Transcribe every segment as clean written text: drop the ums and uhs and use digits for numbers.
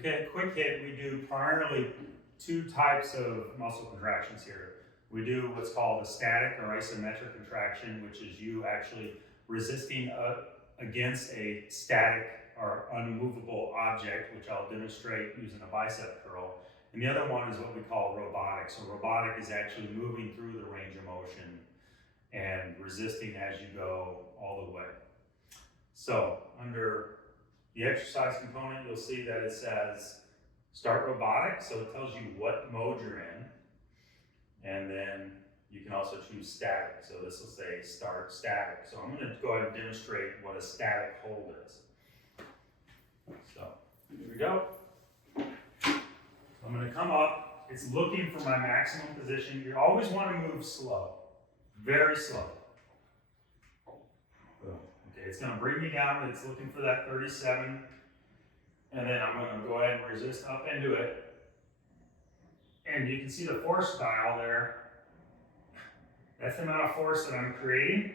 Okay, quick hit, we do primarily two types of muscle contractions here. We do what's called a static or isometric contraction, which is you actually resisting against a static or unmovable object, which I'll demonstrate using a bicep curl. And the other one is what we call robotic. So robotic is actually moving through the range of motion and resisting as you go all the way. So under the exercise component, you'll see that it says start robotic, so it tells you what mode you're in. And then you can also choose static. So this will say start static. So I'm going to go ahead and demonstrate what a static hold is. So here we go. So I'm going to come up. It's looking for my maximum position. You always want to move slow, very slow. Okay, it's going to bring me down. It's looking for that 37. And then I'm going to go ahead and resist up into it. And you can see the force dial there. That's the amount of force that I'm creating.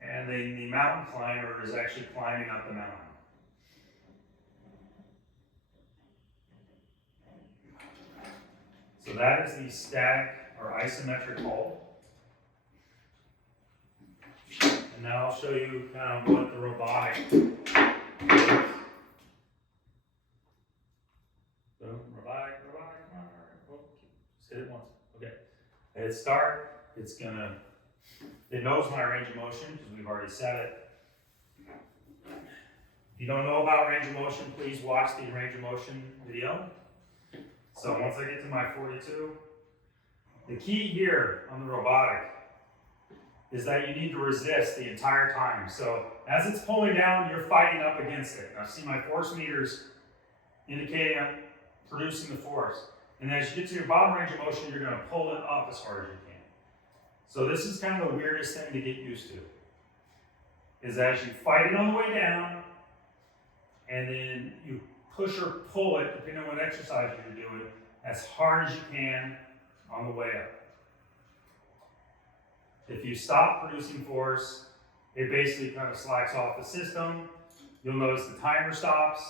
And then the mountain climber is actually climbing up the mountain. So that is the static or isometric hold. And now I'll show you kind of what the robotic is. Boom, robotic. Oh, just hit it once. Okay. At its start, it knows my range of motion because we've already set it. If you don't know about range of motion, please watch the range of motion video. So once I get to my 42, the key here on the robotic is that you need to resist the entire time. So as it's pulling down, you're fighting up against it. I see my force meters indicating I'm producing the force. And as you get to your bottom range of motion, you're going to pull it up as hard as you can. So this is kind of the weirdest thing to get used to, is as you fight it on the way down, and then you push or pull it, depending on what exercise you're doing, as hard as you can on the way up. If you stop producing force, it basically kind of slacks off the system. You'll notice the timer stops,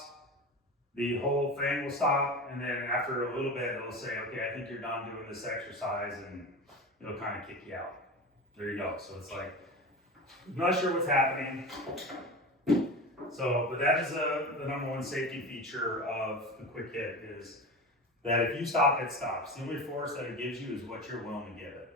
the whole thing will stop, and then after a little bit, it'll say, okay, I think you're done doing this exercise, and it'll kind of kick you out. There you go. So it's like, I'm not sure what's happening. So, but that is the number one safety feature of the QuickHIT, is that if you stop, it stops. The only force that it gives you is what you're willing to give it.